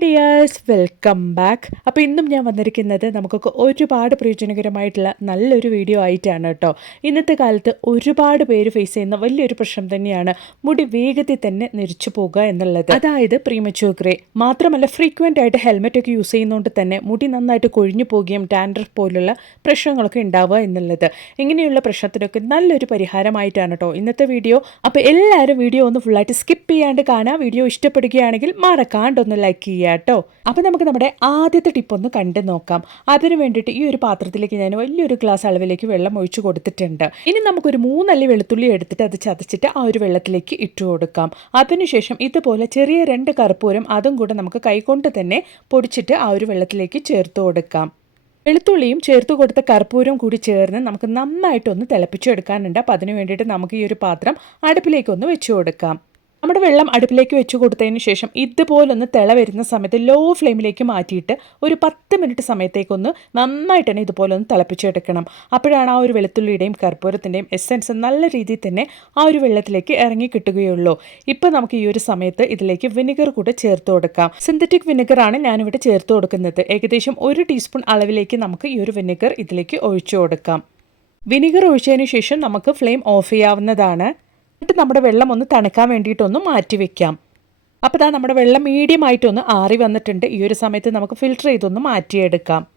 Hi dears, welcome back. അപ്പോൾ ഇന്നും ഞാൻ വന്നിരിക്കുന്നത് നമുക്കൊക്കെ ഒരുപാട് പ്രയോജനകരമായിട്ടുള്ള നല്ലൊരു വീഡിയോ ആയിട്ടാണ് കേട്ടോ. ഇന്നത്തെ കാലത്ത് ഒരുപാട് പേര് ഫേസ് ചെയ്യുന്ന വലിയൊരു പ്രശ്നം തന്നെയാണ് മുടി വേഗത്തിൽ തന്നെ നിരച്ചു പോകുക എന്നുള്ളത്. അതായത് പ്രീമച്യൂർ ഗ്രേ. മാത്രമല്ല ഫ്രീക്വൻ്റ് ആയിട്ട് ഹെൽമെറ്റ് ഒക്കെ യൂസ് ചെയ്യുന്നതുകൊണ്ട് തന്നെ മുടി നന്നായിട്ട് കൊഴിഞ്ഞു പോകുകയും ഡാൻഡ്രഫ് പോലുള്ള പ്രശ്നങ്ങളൊക്കെ ഉണ്ടാവുക എന്നുള്ളത്. ഇങ്ങനെയുള്ള പ്രശ്നത്തിനൊക്കെ നല്ലൊരു പരിഹാരമായിട്ടാണ് കേട്ടോ ഇന്നത്തെ വീഡിയോ. അപ്പോൾ എല്ലാവരും വീഡിയോ ഒന്ന് ഫുള്ളായിട്ട് സ്കിപ്പ് ചെയ്യാണ്ട് കാണാം. വീഡിയോ ഇഷ്ടപ്പെടുകയാണെങ്കിൽ മറക്കാണ്ടൊന്ന് ലൈക്ക് ചെയ്യുക കേട്ടോ. അപ്പോൾ നമുക്ക് നമ്മുടെ ആദ്യത്തെ ടിപ്പ് ഒന്ന് കണ്ടു നോക്കാം. അതിന് വേണ്ടിയിട്ട് ഈ ഒരു പാത്രത്തിലേക്ക് ഞാൻ വലിയൊരു ഗ്ലാസ് അളവിലേക്ക് വെള്ളം ഒഴിച്ചു കൊടുത്തിട്ടുണ്ട്. ഇനി നമുക്കൊരു 3 അല്ലി വെളുത്തുള്ളി എടുത്തിട്ട് അത് ചതച്ചിട്ട് ആ ഒരു വെള്ളത്തിലേക്ക് ഇട്ടു കൊടുക്കാം. അതിനുശേഷം ഇതുപോലെ ചെറിയ 2 കർപ്പൂരം അതും കൂടെ നമുക്ക് കൈകൊണ്ട് തന്നെ പൊടിച്ചിട്ട് ആ ഒരു വെള്ളത്തിലേക്ക് ചേർത്ത് കൊടുക്കാം. വെളുത്തുള്ളിയും ചേർത്ത് കൊടുത്ത കർപ്പൂരം കൂടി ചേർന്ന് നമുക്ക് നന്നായിട്ടൊന്ന് തിളപ്പിച്ചെടുക്കാനുണ്ട്. അപ്പോൾ അതിന് വേണ്ടിയിട്ട് നമുക്ക് ഈ ഒരു പാത്രം അടുപ്പിലേക്കൊന്ന് വെച്ചു കൊടുക്കാം. നമ്മുടെ വെള്ളം അടുപ്പിലേക്ക് വെച്ച് കൊടുത്തതിന് ശേഷം ഇതുപോലൊന്ന് തിള വരുന്ന സമയത്ത് ലോ ഫ്ലെയിമിലേക്ക് മാറ്റിയിട്ട് ഒരു 10 മിനിറ്റ് സമയത്തേക്കൊന്ന് നന്നായിട്ട് തന്നെ ഇതുപോലെ ഒന്ന് തിളപ്പിച്ചെടുക്കണം. അപ്പോഴാണ് ആ ഒരു വെളുത്തുള്ളിയുടെയും കർപ്പൂരത്തിൻ്റെയും എസെൻസ് നല്ല രീതിയിൽ തന്നെ ആ ഒരു വെള്ളത്തിലേക്ക് ഇറങ്ങി കിട്ടുകയുള്ളൂ. ഇപ്പോൾ നമുക്ക് ഈ ഒരു സമയത്ത് ഇതിലേക്ക് വിനെഗർ കൂടെ ചേർത്ത് കൊടുക്കാം. സിന്തറ്റിക് വിനെഗറാണ് ഞാനിവിടെ ചേർത്ത് കൊടുക്കുന്നത്. ഏകദേശം 1 ടീസ്പൂൺ അളവിലേക്ക് നമുക്ക് ഈ ഒരു വിനെഗർ ഇതിലേക്ക് ഒഴിച്ചു കൊടുക്കാം. വിനെഗർ ഒഴിച്ചതിന് ശേഷം നമുക്ക് ഫ്ലെയിം ഓഫ് ചെയ്യാവുന്നതാണ്. എന്നിട്ട് നമ്മുടെ വെള്ളം ഒന്ന് തണുക്കാൻ വേണ്ടിയിട്ടൊന്ന് മാറ്റി വെക്കാം. അപ്പോൾ നമ്മുടെ വെള്ളം മീഡിയം ആയിട്ടൊന്ന് ആറി വന്നിട്ടുണ്ട്. ഈ ഒരു സമയത്ത് നമുക്ക് ഫിൽറ്റർ ചെയ്തൊന്ന് മാറ്റിയെടുക്കാം.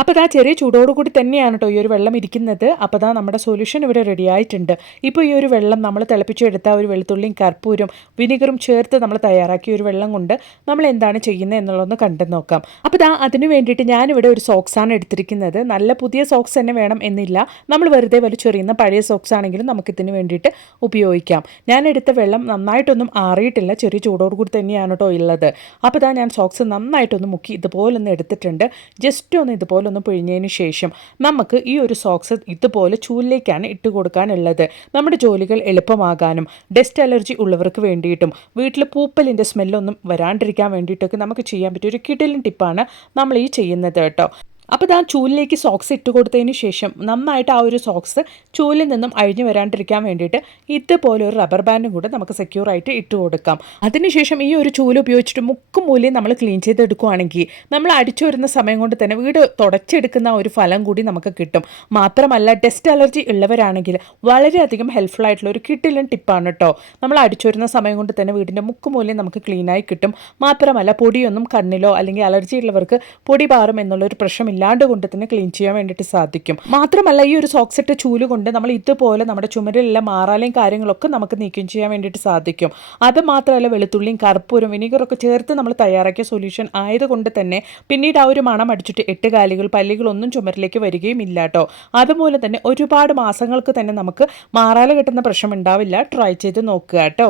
അപ്പോൾ ചെറിയ ചൂടോടുകൂടി തന്നെയാണ് കേട്ടോ ഈ ഒരു വെള്ളം ഇരിക്കുന്നത്. അപ്പോൾ നമ്മുടെ സൊല്യൂഷൻ ഇവിടെ റെഡി ആയിട്ടുണ്ട്. ഇപ്പോൾ ഈ ഒരു വെള്ളം നമ്മൾ തിളപ്പിച്ചെടുത്ത ഒരു വെളുത്തുള്ളിയും കർപ്പൂരും വിനെഗറും ചേർത്ത് നമ്മൾ തയ്യാറാക്കിയ ഒരു വെള്ളം കൊണ്ട് നമ്മൾ എന്താണ് ചെയ്യുന്നത് എന്നുള്ളതൊന്ന് കണ്ടു നോക്കാം. അപ്പോൾ അതിന് വേണ്ടിയിട്ട് ഞാനിവിടെ ഒരു സോക്സാണ് എടുത്തിരിക്കുന്നത്. നല്ല പുതിയ സോക്സ് തന്നെ വേണം എന്നില്ല. നമ്മൾ വെറുതെ വലിച്ചെറിയുന്ന പഴയ സോക്സ് ആണെങ്കിലും നമുക്കിതിന് വേണ്ടിയിട്ട് ഉപയോഗിക്കാം. ഞാൻ എടുത്ത വെള്ളം നന്നായിട്ടൊന്നും ആറിയിട്ടില്ല, ചെറിയ ചൂടോടുകൂടി തന്നെയാണ് കേട്ടോ ഉള്ളത്. അപ്പോൾ ഞാൻ സോക്സ് നന്നായിട്ടൊന്ന് മുക്കി ഇതുപോലൊന്ന് എടുത്തിട്ടുണ്ട്. ജസ്റ്റ് ഒന്ന് ഇതുപോലെ ഒന്ന് പിഴിഞ്ഞതിന് ശേഷം നമുക്ക് ഈ ഒരു സോക്സ് ഇതുപോലെ ചൂലിലേക്കാണ് ഇട്ട് കൊടുക്കാനുള്ളത്. നമ്മുടെ ജോലികൾ എളുപ്പമാകാനും ഡസ്റ്റ് അലർജി ഉള്ളവർക്ക് വേണ്ടിയിട്ടും വീട്ടിൽ പൂപ്പലിൻ്റെ സ്മെല്ലൊന്നും വരാണ്ടിരിക്കാൻ വേണ്ടിയിട്ടൊക്കെ നമുക്ക് ചെയ്യാൻ പറ്റിയ ഒരു കിടിലൻ ടിപ്പാണ് നമ്മൾ ഈ ചെയ്യുന്നത് കേട്ടോ. അപ്പോൾ ചൂലിലേക്ക് സോക്സ് ഇട്ട് കൊടുത്തതിന് ശേഷം നന്നായിട്ട് ആ ഒരു സോക്സ് ചൂലിൽ നിന്നും അഴിഞ്ഞു വരാണ്ടിരിക്കാൻ വേണ്ടിയിട്ട് ഇതുപോലെ ഒരു റബ്ബർ ബാൻഡും കൂടെ നമുക്ക് സെക്യൂർ ആയിട്ട് ഇട്ട് കൊടുക്കാം. അതിനുശേഷം ഈ ഒരു ചൂല് ഉപയോഗിച്ചിട്ട് മുക്കും മൂലയും നമ്മൾ ക്ലീൻ ചെയ്തെടുക്കുകയാണെങ്കിൽ നമ്മൾ അടിച്ചു വരുന്ന സമയം കൊണ്ട് തന്നെ വീട് തുടച്ചെടുക്കുന്ന ഒരു ഫലം കൂടി നമുക്ക് കിട്ടും. മാത്രമല്ല ഡസ്റ്റ് അലർജി ഉള്ളവരാണെങ്കിൽ വളരെയധികം ഹെൽപ്ഫുൾ ആയിട്ടുള്ള ഒരു കിടിലൻ ടിപ്പാണ് കേട്ടോ. നമ്മൾ അടിച്ചു വരുന്ന സമയം കൊണ്ട് തന്നെ വീടിൻ്റെ മുക്കും മൂലയും നമുക്ക് ക്ലീനായി കിട്ടും. മാത്രമല്ല പൊടിയൊന്നും കണ്ണിലോ അല്ലെങ്കിൽ അലർജി ഉള്ളവർക്ക് പൊടി പാറും എന്നുള്ളൊരു പ്രശ്നം ഇല്ലാണ്ട് കൊണ്ട് തന്നെ ക്ലീൻ ചെയ്യാൻ വേണ്ടിയിട്ട് സാധിക്കും. മാത്രമല്ല ഈ ഒരു സോക്സ് ഇട്ട ചൂല് കൊണ്ട് നമ്മൾ ഇതുപോലെ നമ്മുടെ ചുമരിലെല്ലാം മാറാലയും കാര്യങ്ങളൊക്കെ നമുക്ക് നീക്കം ചെയ്യാൻ വേണ്ടിയിട്ട് സാധിക്കും. അത് മാത്രമല്ല വെളുത്തുള്ളിയും കർപ്പൂരം വിനെഗറൊക്കെ ചേർത്ത് നമ്മൾ തയ്യാറാക്കിയ സൊല്യൂഷൻ ആയതുകൊണ്ട് തന്നെ പിന്നീട് ആ ഒരു മണം അടിച്ചിട്ട് 8 കാലുകൾ പല്ലുകളൊന്നും ചുമരിലേക്ക് വരികയും ഇല്ല കേട്ടോ. അതുപോലെ തന്നെ ഒരുപാട് മാസങ്ങൾക്ക് തന്നെ നമുക്ക് മാറാല കിട്ടുന്ന പ്രശ്നം ഉണ്ടാവില്ല. ട്രൈ ചെയ്ത് നോക്കുക കേട്ടോ.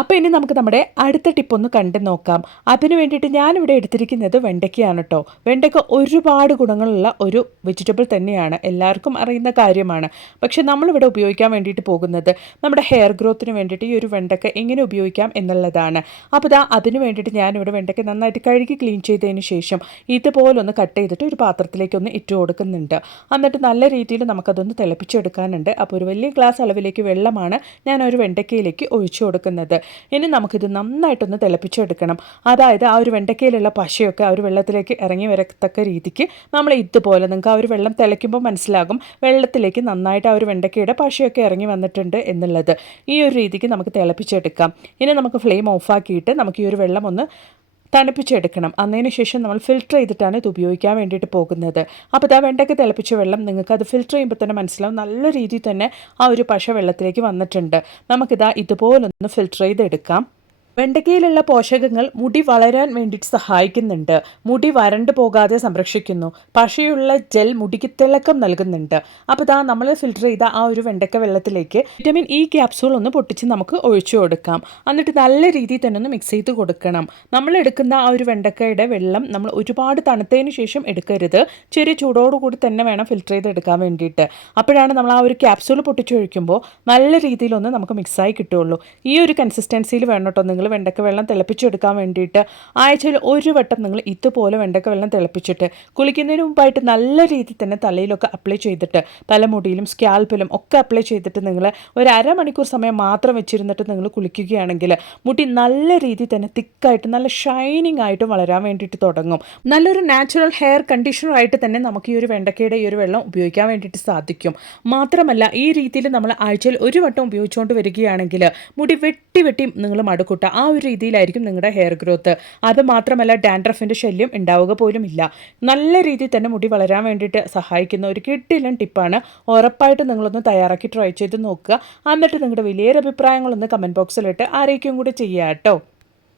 അപ്പോൾ ഇനി നമുക്ക് നമ്മുടെ അടുത്ത ടിപ്പ് ഒന്ന് കണ്ടു നോക്കാം. അതിന് വേണ്ടിയിട്ട് ഞാനിവിടെ എടുത്തിരിക്കുന്നത് വെണ്ടയ്ക്കയാണ് കേട്ടോ. വെണ്ടയ്ക്ക ഒരുപാട് ഗുണങ്ങളുള്ള ഒരു വെജിറ്റബിൾ തന്നെയാണ്, എല്ലാവർക്കും അറിയുന്ന കാര്യമാണ്. പക്ഷേ നമ്മളിവിടെ ഉപയോഗിക്കാൻ വേണ്ടിയിട്ട് പോകുന്നത് നമ്മുടെ ഹെയർ ഗ്രോത്തിന് വേണ്ടിയിട്ട് ഈ ഒരു വെണ്ടയ്ക്ക എങ്ങനെ ഉപയോഗിക്കാം എന്നുള്ളതാണ്. അപ്പോൾ അതിന് വേണ്ടിയിട്ട് ഞാനിവിടെ വെണ്ടയ്ക്ക നന്നായിട്ട് കഴുകി ക്ലീൻ ചെയ്തതിന് ശേഷം ഇതുപോലൊന്ന് കട്ട് ചെയ്തിട്ട് ഒരു പാത്രത്തിലേക്കൊന്ന് ഇട്ട് കൊടുക്കുന്നുണ്ട്. എന്നിട്ട് നല്ല രീതിയിൽ നമുക്കതൊന്ന് തിളപ്പിച്ചെടുക്കാനുണ്ട്. അപ്പോൾ ഒരു വലിയ ഗ്ലാസ് അളവിലേക്ക് വെള്ളമാണ് ഞാൻ ഒരു വെണ്ടയ്ക്കയിലേക്ക് ഒഴിച്ചു കൊടുക്കുന്നത്. ഇനി നമുക്കിത് നന്നായിട്ടൊന്ന് തിളപ്പിച്ചെടുക്കണം. അതായത് ആ ഒരു വെണ്ടയ്ക്കയിലുള്ള പശയൊക്കെ ആ ഒരു വെള്ളത്തിലേക്ക് ഇറങ്ങി വരത്തക്ക രീതിക്ക് നമ്മൾ ഇതുപോലെ നിങ്ങൾക്ക് ആ ഒരു വെള്ളം തിളയ്ക്കുമ്പോൾ മനസ്സിലാകും വെള്ളത്തിലേക്ക് നന്നായിട്ട് ആ ഒരു വെണ്ടയ്ക്കയുടെ പശയൊക്കെ ഇറങ്ങി വന്നിട്ടുണ്ട് എന്നുള്ളത്. ഈ ഒരു രീതിക്ക് നമുക്ക് തിളപ്പിച്ചെടുക്കാം. ഇനി നമുക്ക് ഫ്ലെയിം ഓഫാക്കിയിട്ട് നമുക്ക് ഈ ഒരു വെള്ളം ഒന്ന് തണുപ്പിച്ചെടുക്കണം. അതിന് ശേഷം നമ്മൾ ഫിൽറ്റർ ചെയ്തിട്ടാണ് ഇത് ഉപയോഗിക്കാൻ വേണ്ടിയിട്ട് പോകുന്നത്. അപ്പോൾ വെണ്ടയ്ക്ക തിളപ്പിച്ച വെള്ളം നിങ്ങൾക്ക് അത് ഫിൽറ്റർ ചെയ്യുമ്പോൾ തന്നെ മനസ്സിലാവും നല്ല രീതിയിൽ തന്നെ ആ ഒരു പശ വെള്ളത്തിലേക്ക് വന്നിട്ടുണ്ട്. ഇതുപോലൊന്ന് ഫിൽറ്റർ ചെയ്തെടുക്കാം. വെണ്ടയ്ക്കയിലുള്ള പോഷകങ്ങൾ മുടി വളരാൻ വേണ്ടിയിട്ട് സഹായിക്കുന്നുണ്ട്. മുടി വരണ്ടു പോകാതെ സംരക്ഷിക്കുന്നു. പശയുള്ള ജെൽ മുടിക്ക് തിളക്കം നൽകുന്നുണ്ട്. അപ്പോൾ നമ്മൾ ഫിൽറ്റർ ചെയ്ത ആ ഒരു വെണ്ടയ്ക്ക വെള്ളത്തിലേക്ക് വിറ്റമിൻ ഇ ക്യാപ്സൂൾ ഒന്ന് പൊട്ടിച്ച് നമുക്ക് ഒഴിച്ചു കൊടുക്കാം. എന്നിട്ട് നല്ല രീതിയിൽ തന്നെ ഒന്ന് മിക്സ് ചെയ്ത് കൊടുക്കണം. നമ്മൾ എടുക്കുന്ന ആ ഒരു വെണ്ടയ്ക്കയുടെ വെള്ളം നമ്മൾ ഒരുപാട് തണുത്തതിന് ശേഷം എടുക്കരുത്. ചെറിയ ചൂടോടുകൂടി തന്നെ വേണം ഫിൽറ്റർ ചെയ്തെടുക്കാൻ വേണ്ടിയിട്ട്. അപ്പോഴാണ് നമ്മൾ ആ ഒരു ക്യാപ്സൂൾ പൊട്ടിച്ചൊഴിക്കുമ്പോൾ നല്ല രീതിയിലൊന്ന് നമുക്ക് മിക്സായി കിട്ടുള്ളൂ. ഈ ഒരു കൺസിസ്റ്റൻസിയിൽ വേണം കേട്ടോ നിങ്ങൾ ഇതുപോലെ വെണ്ടക്ക വെള്ളം തിളപ്പിച്ചെടുക്കാൻ വേണ്ടിയിട്ട് ആഴ്ചയിൽ ഒരു വട്ടം നിങ്ങൾ ഇതുപോലെ വെണ്ടക്ക വെള്ളം തിളപ്പിച്ചിട്ട് കുളിക്കുന്നതിന് മുമ്പായിട്ട് നല്ല രീതിയിൽ തന്നെ തലയിലൊക്കെ അപ്ലൈ ചെയ്തിട്ട് തലമുടിയിലും സ്കാൽപ്പിലും ഒക്കെ അപ്ലൈ ചെയ്തിട്ട് നിങ്ങൾ ഒരു അരമണിക്കൂർ സമയം മാത്രം വെച്ചിരുന്നിട്ട് നിങ്ങൾ കുളിക്കുകയാണെങ്കിൽ മുടി നല്ല രീതിയിൽ തന്നെ തിക്കായിട്ട് നല്ല ഷൈനിങ് ആയിട്ട് വളരാൻ വേണ്ടിയിട്ട് തുടങ്ങും. നല്ലൊരു നാച്ചുറൽ ഹെയർ കണ്ടീഷണറായിട്ട് തന്നെ നമുക്ക് ഈ ഒരു വെണ്ടക്കയുടെ ഈ ഒരു വെള്ളം ഉപയോഗിക്കാൻ വേണ്ടിയിട്ട് സാധിക്കും. മാത്രമല്ല ഈ രീതിയിൽ നമ്മൾ ആഴ്ചയിൽ ഒരു വട്ടം ഉപയോഗിച്ചുകൊണ്ട് വരികയാണെങ്കിൽ മുടി വെട്ടി വെട്ടി നിങ്ങൾ മടുക്കൂട്ട ആ ഒരു രീതിയിലായിരിക്കും നിങ്ങളുടെ ഹെയർ ഗ്രോത്ത്. അത് മാത്രമല്ല ഡാൻഡ്രഫിൻ്റെ ശല്യം ഉണ്ടാവുക പോലും ഇല്ല. നല്ല രീതിയിൽ തന്നെ മുടി വളരാൻ വേണ്ടിയിട്ട് സഹായിക്കുന്ന ഒരു കിടിലൻ ടിപ്പാണ്. ഉറപ്പായിട്ട് നിങ്ങളൊന്ന് തയ്യാറാക്കി ട്രൈ ചെയ്ത് നോക്കുക. എന്നിട്ട് നിങ്ങളുടെ വലിയൊരു അഭിപ്രായങ്ങളൊന്ന് കമൻറ്റ് ബോക്സിലിട്ട് ആരേക്കും കൂടി ചെയ്യുക കേട്ടോ.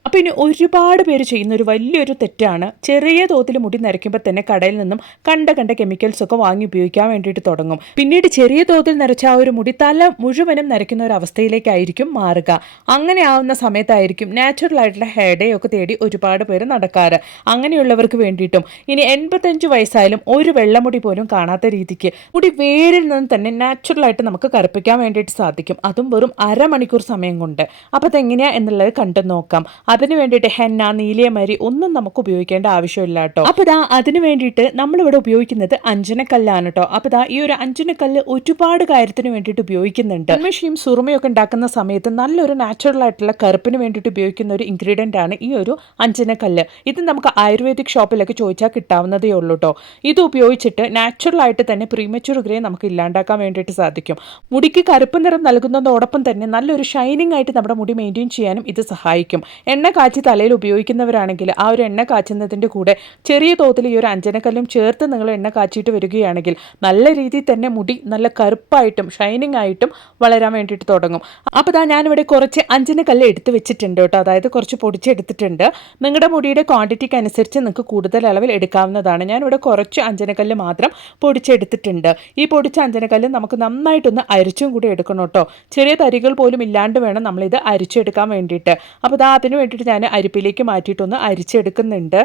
അപ്പോൾ ഇനി ഒരുപാട് പേര് ചെയ്യുന്ന ഒരു വലിയൊരു തെറ്റാണ്, ചെറിയ തോതിൽ മുടി നരയ്ക്കുമ്പോൾ തന്നെ കടയിൽ നിന്നും കണ്ട കെമിക്കൽസൊക്കെ വാങ്ങി ഉപയോഗിക്കാൻ വേണ്ടിയിട്ട് തുടങ്ങും. പിന്നീട് ചെറിയ തോതിൽ നരച്ച ആ ഒരു മുടി തല മുഴുവനും നരയ്ക്കുന്ന ഒരു അവസ്ഥയിലേക്കായിരിക്കും മാറുക. അങ്ങനെ ആവുന്ന സമയത്തായിരിക്കും നാച്ചുറൽ ആയിട്ടുള്ള ഹെയർ ഡേ ഒക്കെ തേടി ഒരുപാട് പേര് നടക്കാറ്. അങ്ങനെയുള്ളവർക്ക് വേണ്ടിയിട്ടും ഇനി 85 വയസ്സായാലും ഒരു വെള്ളമുടി പോലും കാണാത്ത രീതിക്ക് മുടി വേരിൽ നിന്ന് തന്നെ നാച്ചുറലായിട്ട് നമുക്ക് കറുപ്പിക്കാൻ വേണ്ടിയിട്ട് സാധിക്കും. അതും വെറും അരമണിക്കൂർ സമയം കൊണ്ട്. അപ്പോൾ അതെങ്ങനെയാ എന്നുള്ളത് കണ്ടു നോക്കാം. അതിന് വേണ്ടിയിട്ട് ഹെന്ന, നീലിയമരി ഒന്നും നമുക്ക് ഉപയോഗിക്കേണ്ട ആവശ്യമില്ല കേട്ടോ. അപ്പോൾ അതിന് വേണ്ടിയിട്ട് നമ്മളിവിടെ ഉപയോഗിക്കുന്നത് അഞ്ജനക്കല്ലാണ് കേട്ടോ. അപ്പോൾ ഈ ഒരു അഞ്ജനക്കല്ല് ഒരുപാട് കാര്യത്തിന് വേണ്ടിയിട്ട് ഉപയോഗിക്കുന്നുണ്ട്. മെഷീൻ സുറുമയൊക്കെ ഉണ്ടാക്കുന്ന സമയത്ത് നല്ലൊരു നാച്ചുറൽ ആയിട്ടുള്ള കറുപ്പിന് വേണ്ടിയിട്ട് ഉപയോഗിക്കുന്ന ഒരു ഇൻഗ്രീഡിയൻ്റ് ആണ് ഈ ഒരു അഞ്ജനക്കല്ല്. ഇത് നമുക്ക് ആയുർവേദിക് ഷോപ്പിലൊക്കെ ചോദിച്ചാൽ കിട്ടാവുന്നതേ ഉള്ളൂ കേട്ടോ. ഇത് ഉപയോഗിച്ചിട്ട് നാച്ചുറൽ ആയിട്ട് തന്നെ പ്രീമച്യൂർ ഗ്രേ നമുക്ക് ഇല്ലാണ്ടാക്കാൻ വേണ്ടിയിട്ട് സാധിക്കും. മുടിക്ക് കറുപ്പ് നിറം നൽകുന്നതോടൊപ്പം തന്നെ നല്ലൊരു ഷൈനിങ് ആയിട്ട് നമ്മുടെ മുടി മെയിൻറ്റെയിൻ ചെയ്യാനും ഇത് സഹായിക്കും. എണ്ണ കാച്ചി തലയിൽ ഉപയോഗിക്കുന്നവരാണെങ്കിൽ ആ ഒരു എണ്ണ കാച്ചുന്നതിൻ്റെ കൂടെ ചെറിയ തോതിൽ ഈ ഒരു അഞ്ജനക്കല്ലും ചേർത്ത് നിങ്ങൾ എണ്ണ കാച്ചിട്ട് വരികയാണെങ്കിൽ നല്ല രീതിയിൽ തന്നെ മുടി നല്ല കറുപ്പായിട്ടും ഷൈനിങ് ആയിട്ടും വളരാൻ വേണ്ടിയിട്ട് തുടങ്ങും. അപ്പോൾ ഞാനിവിടെ കുറച്ച് അഞ്ജനക്കല്ല് എടുത്ത് വെച്ചിട്ടുണ്ട് കേട്ടോ. അതായത് കുറച്ച് പൊടിച്ചെടുത്തിട്ടുണ്ട്. നിങ്ങളുടെ മുടിയുടെ ക്വാണ്ടിറ്റിക്ക് അനുസരിച്ച് നിങ്ങൾക്ക് കൂടുതൽ അളവിൽ എടുക്കാവുന്നതാണ്. ഞാനിവിടെ കുറച്ച് അഞ്ജനക്കല്ല് മാത്രം പൊടിച്ചെടുത്തിട്ടുണ്ട്. ഈ പൊടിച്ച അഞ്ജനക്കല്ല് നമുക്ക് നന്നായിട്ടൊന്ന് അരിച്ചും കൂടി എടുക്കണം കേട്ടോ. ചെറിയ തരികൾ പോലും ഇല്ലാണ്ട് വേണം നമ്മളിത് അരിച്ചെടുക്കാൻ വേണ്ടിയിട്ട്. അപ്പോൾ അതിന് വേണ്ടിയിട്ട് ഞാൻ അരിപ്പിലേക്ക് മാറ്റിയിട്ടൊന്ന് അരിച്ചെടുക്കുന്നുണ്ട്.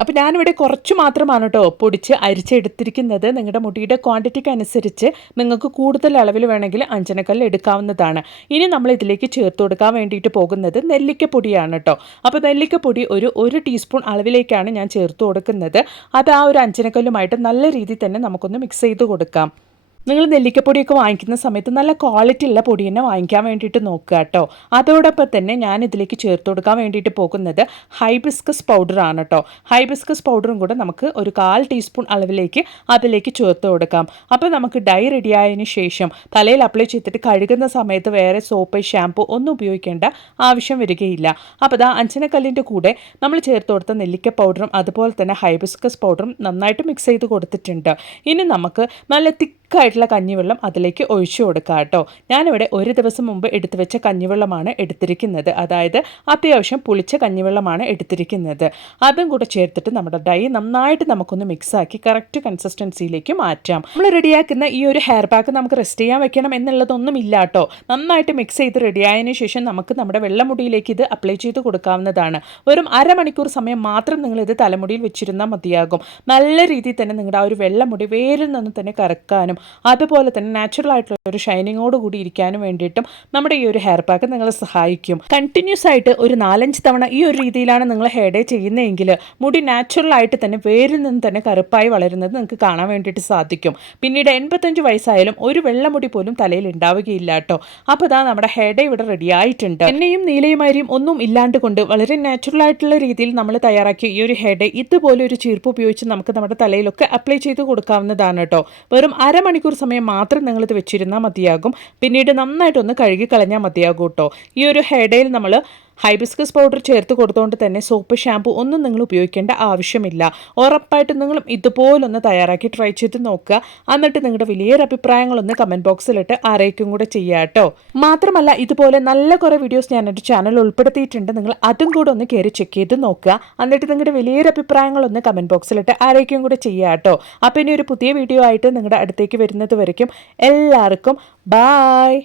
അപ്പോൾ ഞാനിവിടെ കുറച്ച് മാത്രമാണ് കേട്ടോ പൊടിച്ച് അരിച്ചെടുത്തിരിക്കുന്നത്. നിങ്ങളുടെ മുടിയുടെ ക്വാണ്ടിറ്റിക്ക് അനുസരിച്ച് നിങ്ങൾക്ക് കൂടുതൽ അളവിൽ വേണമെങ്കിൽ അഞ്ജനക്കല്ല് എടുക്കാവുന്നതാണ്. ഇനി നമ്മൾ ഇതിലേക്ക് ചേർത്ത് കൊടുക്കാൻ വേണ്ടിയിട്ട് പോകുന്നത് നെല്ലിക്കപ്പൊടിയാണ് കേട്ടോ. അപ്പോൾ നെല്ലിക്കപ്പൊടി ഒരു ടീസ്പൂൺ അളവിലേക്കാണ് ഞാൻ ചേർത്ത് കൊടുക്കുന്നത്. അത് ആ ഒരു അഞ്ജനക്കല്ലുമായിട്ട് നല്ല രീതിയിൽ തന്നെ നമുക്കൊന്ന് മിക്സ് ചെയ്ത് കൊടുക്കാം. നിങ്ങൾ നെല്ലിക്കപ്പൊടിയൊക്കെ വാങ്ങിക്കുന്ന സമയത്ത് നല്ല ക്വാളിറ്റി ഉള്ള പൊടി തന്നെ വാങ്ങിക്കാൻ വേണ്ടിയിട്ട് നോക്കുക കേട്ടോ. അതോടൊപ്പം തന്നെ ഞാൻ ഇതിലേക്ക് ചേർത്ത് കൊടുക്കാൻ വേണ്ടിയിട്ട് പോകുന്നത് ഹൈബിസ്കസ് പൗഡറാണ് കേട്ടോ. ഹൈബിസ്കസ് പൗഡറും കൂടെ നമുക്ക് ഒരു 1/4 ടീസ്പൂൺ അളവിലേക്ക് അതിലേക്ക് ചേർത്ത് കൊടുക്കാം. അപ്പോൾ നമുക്ക് ഡൈ റെഡിയായതിനു ശേഷം തലയിൽ അപ്ലൈ ചെയ്തിട്ട് കഴുകുന്ന സമയത്ത് വേറെ സോപ്പ്, ഷാമ്പു ഒന്നും ഉപയോഗിക്കേണ്ട ആവശ്യം വരികയില്ല. അപ്പോൾ അഞ്ജനക്കല്ലിൻ്റെ കൂടെ നമ്മൾ ചേർത്ത് കൊടുത്ത നെല്ലിക്ക പൗഡറും അതുപോലെ തന്നെ ഹൈബിസ്കസ് പൗഡറും നന്നായിട്ട് മിക്സ് ചെയ്ത് കൊടുത്തിട്ടുണ്ട്. ഇനി നമുക്ക് നല്ല തിക്കായിട്ടുള്ള കഞ്ഞിവെള്ളം അതിലേക്ക് ഒഴിച്ചു കൊടുക്കുക കേട്ടോ. ഞാനിവിടെ ഒരു ദിവസം മുമ്പ് എടുത്തു വെച്ച കഞ്ഞിവെള്ളമാണ് എടുത്തിരിക്കുന്നത്. അതായത് അത്യാവശ്യം പുളിച്ച കഞ്ഞിവെള്ളമാണ് എടുത്തിരിക്കുന്നത്. അതും കൂടെ ചേർത്തിട്ട് നമ്മുടെ ഡൈ നന്നായിട്ട് നമുക്കൊന്ന് മിക്സാക്കി കറക്റ്റ് കൺസിസ്റ്റൻസിയിലേക്ക് മാറ്റാം. നമ്മൾ റെഡിയാക്കുന്ന ഈ ഒരു ഹെയർ പാക്ക് നമുക്ക് റെസ്റ്റ് ചെയ്യാൻ വെക്കണം എന്നുള്ളതൊന്നും ഇല്ല കേട്ടോ. നന്നായിട്ട് മിക്സ് ചെയ്ത് റെഡിയായതിനു ശേഷം നമുക്ക് നമ്മുടെ വെള്ളമുടിയിലേക്ക് ഇത് അപ്ലൈ ചെയ്ത് കൊടുക്കാവുന്നതാണ്. വെറും അരമണിക്കൂർ സമയം മാത്രം നിങ്ങളിത് തലമുടിയിൽ വെച്ചിരുന്നാൽ മതിയാകും. നല്ല രീതിയിൽ തന്നെ നിങ്ങളുടെ ആ ഒരു വെള്ളമുടി വേരിൽ നിന്ന് തന്നെ കറക്കാനും അതുപോലെ തന്നെ നാച്ചുറൽ ആയിട്ടുള്ള ഒരു ഷൈനിങ്ങോട് കൂടി ഇരിക്കാനും വേണ്ടിയിട്ടും നമ്മുടെ ഈ ഒരു ഹെയർ പാക്ക് നിങ്ങളെ സഹായിക്കും. കണ്ടിന്യൂസ് ആയിട്ട് ഒരു 4-5 തവണ ഈ ഒരു രീതിയിലാണ് നിങ്ങൾ ഹെയർ ഡേ ചെയ്യുന്നതെങ്കിൽ മുടി നാച്ചുറൽ ആയിട്ട് തന്നെ വേരിൽ നിന്ന് തന്നെ കറുപ്പായി വളരുന്നത് നിങ്ങൾക്ക് കാണാൻ വേണ്ടിയിട്ട് സാധിക്കും. പിന്നീട് 85 വയസ്സായാലും ഒരു വെള്ളമുടി പോലും തലയിൽ ഉണ്ടാവുകയില്ല കേട്ടോ. അപ്പോൾ നമ്മുടെ ഹെയർ ഡേ ഇവിടെ റെഡി ആയിട്ടുണ്ട്. എണ്ണയും നീലയുമാരിയും ഒന്നും ഇല്ലാണ്ട് കൊണ്ട് വളരെ നാച്ചുറൽ ആയിട്ടുള്ള രീതിയിൽ നമ്മൾ തയ്യാറാക്കിയ ഈ ഒരു ഹെയർ ഡേ ഇതുപോലെ ഒരു ചീർപ്പ് ഉപയോഗിച്ച് നമുക്ക് നമ്മുടെ തലയിലൊക്കെ അപ്ലൈ ചെയ്ത് കൊടുക്കാവുന്നതാണ് കേട്ടോ. വെറും അരമണിക്കൂർ സമയം മാത്രം നിങ്ങളിത് വെച്ചിരുന്നാൽ മതിയാകും. പിന്നീട് നന്നായിട്ടൊന്ന് കഴുകി കളഞ്ഞാൽ മതിയാകും കേട്ടോ. ഈ ഒരു ഹെയർ ഡേയിൽ നമ്മൾ ഹൈബിസ്കസ് പൗഡർ ചേർത്ത് കൊടുത്തുകൊണ്ട് തന്നെ സോപ്പ്, ഷാമ്പു ഒന്നും നിങ്ങൾ ഉപയോഗിക്കേണ്ട ആവശ്യമില്ല. ഉറപ്പായിട്ട് നിങ്ങളും ഇതുപോലൊന്ന് തയ്യാറാക്കി ട്രൈ ചെയ്ത് നോക്കുക. എന്നിട്ട് നിങ്ങളുടെ വലിയൊരു അഭിപ്രായങ്ങളൊന്ന് കമൻറ്റ് ബോക്സിലിട്ട് ആരേക്കും കൂടെ ചെയ്യുക കേട്ടോ. മാത്രമല്ല ഇതുപോലെ നല്ല കുറേ വീഡിയോസ് ഞാൻ എൻ്റെ ചാനലിൽ ഉൾപ്പെടുത്തിയിട്ടുണ്ട്. നിങ്ങൾ അതും കൂടെ ഒന്ന് കയറി ചെക്ക് ചെയ്ത് നോക്കുക. എന്നിട്ട് നിങ്ങളുടെ വലിയൊരു അഭിപ്രായങ്ങളൊന്ന് കമൻറ്റ് ബോക്സിലിട്ട് ആരേക്കും കൂടെ ചെയ്യുക കേട്ടോ. അപ്പോൾ ഇനി ഒരു പുതിയ വീഡിയോ ആയിട്ട് നിങ്ങളുടെ അടുത്തേക്ക് വരുന്നത് വരയ്ക്കും എല്ലാവർക്കും ബായ്.